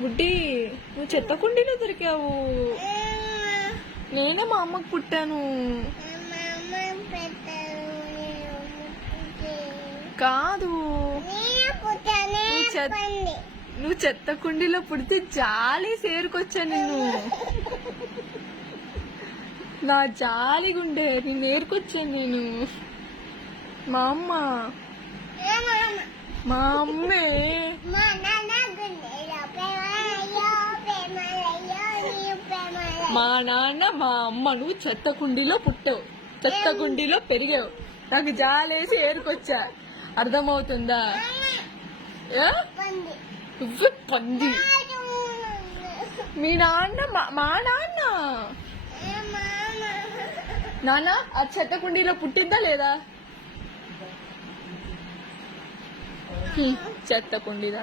బుడ్డి నువ్వు చెత్త కుండీలో దొరికావు. నేనే మా అమ్మకు పుట్టాను. కాదు, నువ్వు చెత్త కుండీలో పుడితే జాలి సేరుకొచ్చా నిన్ను. నా జాలి గుండె నేను ఏరుకొచ్చాను నేను. మా అమ్మ మా అమ్మే మా నాన్న మా అమ్మ. నువ్వు చెత్త కుండీలో పుట్టావు, చెత్త కుండీలో పెరిగావు. నాకు జాలేసి ఏరుకొచ్చా. అర్థమవుతుందా? నువ్వు పంది. మీ నాన్న మా నాన్న నాన్న ఆ చెత్త కుండీలో పుట్టిందా లేదా? చెత్త కుండీదా.